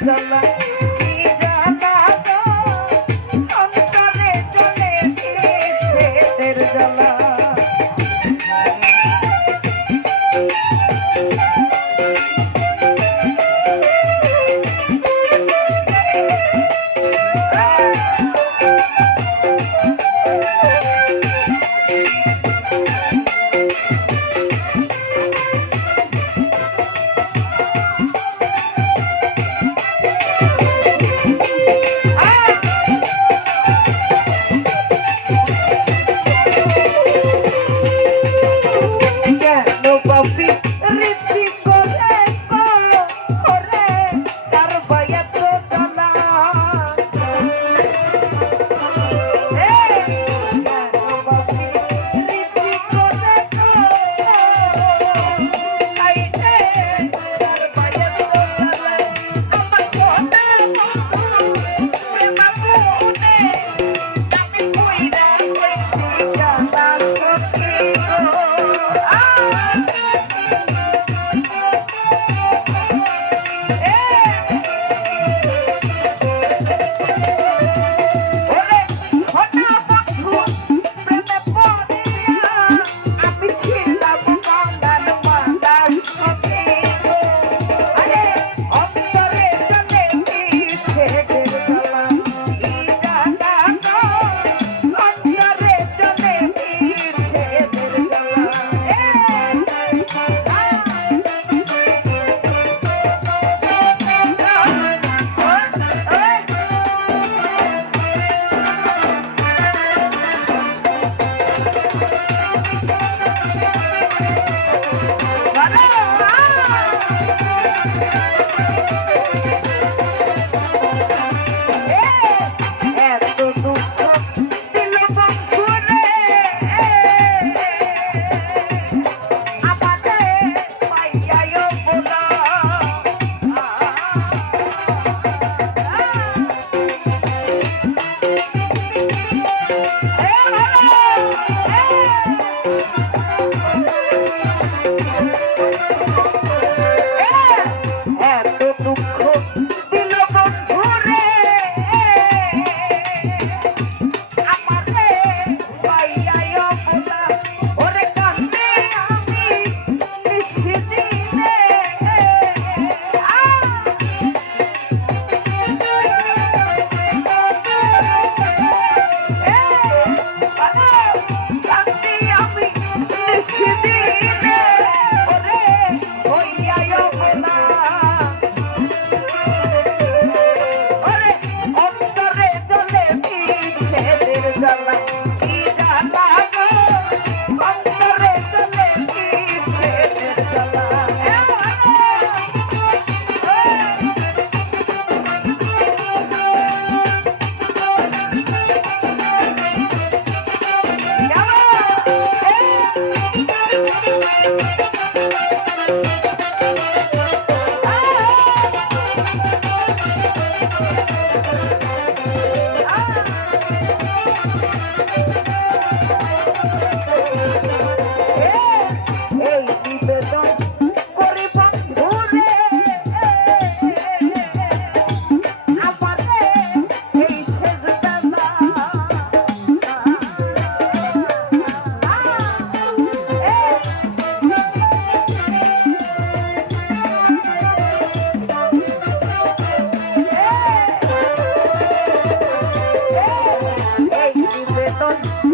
খেলা দুঃখ Yeah. Bye.